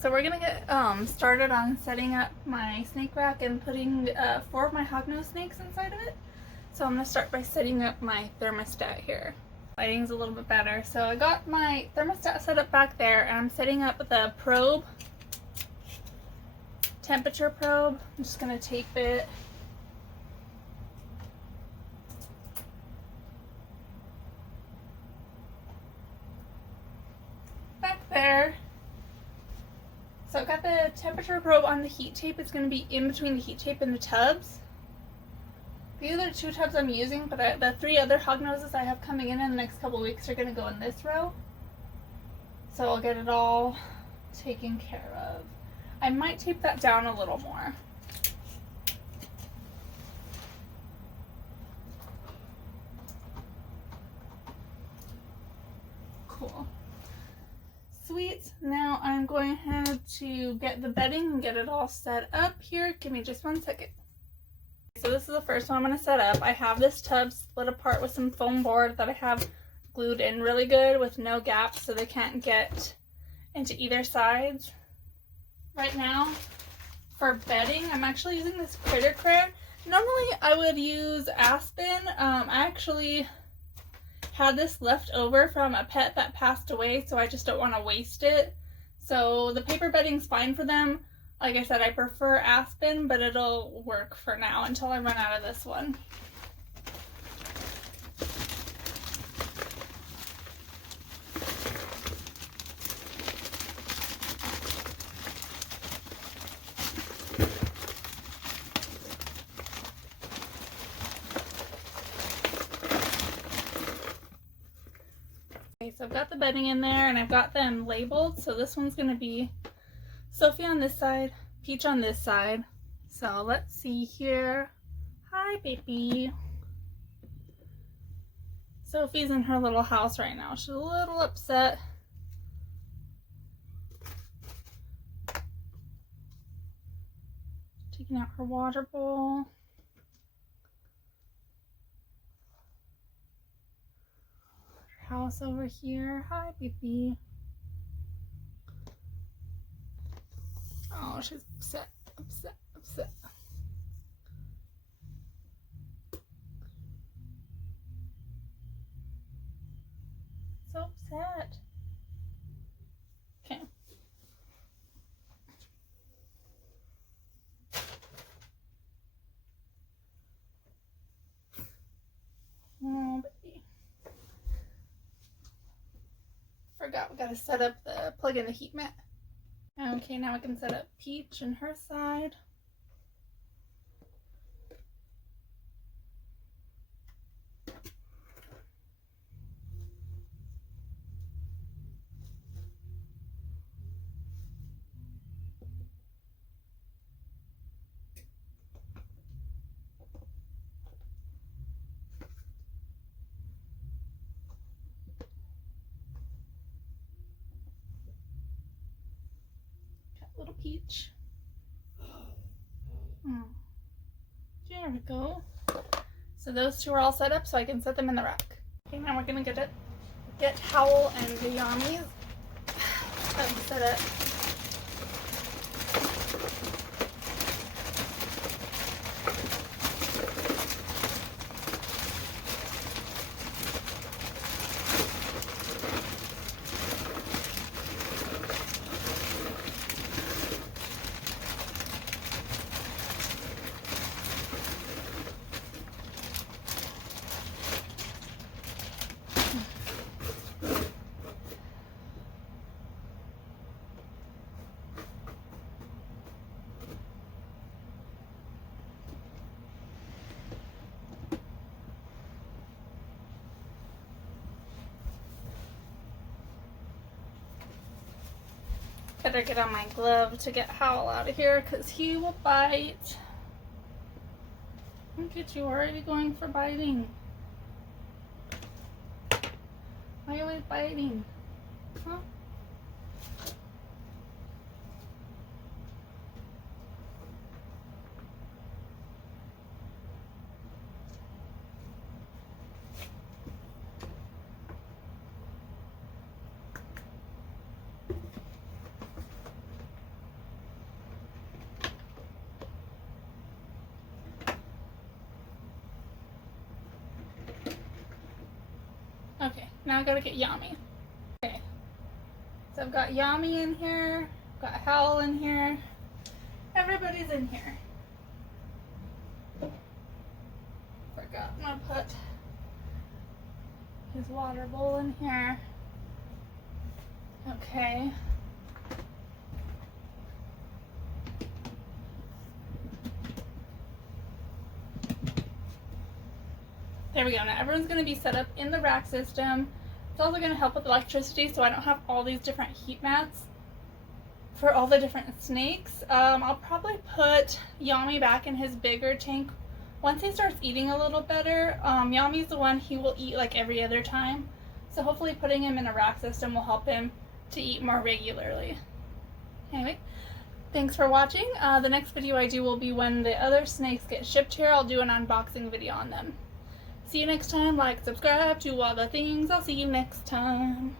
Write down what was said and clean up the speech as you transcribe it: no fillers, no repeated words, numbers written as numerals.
So we're gonna get started on setting up my snake rack and putting 4 of my hognose snakes inside of it. So I'm gonna start by setting up my thermostat here. Lighting's a little bit better. So I got my thermostat set up back there, and I'm setting up the probe, temperature probe. I'm just gonna tape it back there. So I've got the temperature probe on the heat tape. It's going to be in between the heat tape and the tubs. These are the 2 tubs I'm using, but the 3 other hognoses I have coming in the next couple weeks are going to go in this row. So I'll get it all taken care of. I might tape that down a little more. Cool. Sweet. Now I'm going ahead to get the bedding and get it all set up here. Give me just 1 second. So this is the first one I'm going to set up. I have this tub split apart with some foam board that I have glued in really good with no gaps so they can't get into either sides. Right now for bedding, I'm actually using this critter crayon. Normally I would use aspen. I actually had this left over from a pet that passed away, so I just don't want to waste it. So the paper bedding's fine for them. Like I said, I prefer aspen, but it'll work for now until I run out of this one. Okay, so I've got the bedding in there and I've got them labeled. So this one's going to be Sophie on this side, Peach on this side. So let's see here. Hi, baby. Sophie's in her little house right now. She's a little upset. Taking out her water bowl. House over here. Hi, baby. Oh, she's upset, upset, upset. So upset. Okay. Oh, baby. Forgot we gotta set up the plug in the heat mat. Okay, now I can set up Peach and her side. Little Peach. There we go. So those 2 are all set up, so I can set them in the rack. Okay, now we're gonna get Howl and the Yummies set up. Better get on my glove to get Howl out of here because he will bite. Look at you already going for biting. Why are you always biting? Huh? Now I gotta get Yami. Okay. So I've got Yami in here, got Howl in here. Everybody's in here. Forgot to put his water bowl in here. Okay. There we go. Now everyone's going to be set up in the rack system. It's also going to help with electricity so I don't have all these different heat mats for all the different snakes. I'll probably put Yami back in his bigger tank once he starts eating a little better. Yami's the one he will eat like every other time. So hopefully putting him in a rack system will help him to eat more regularly. Anyway, thanks for watching. The next video I do will be when the other snakes get shipped here. I'll do an unboxing video on them. See you next time. Like, subscribe, do all the things. I'll see you next time.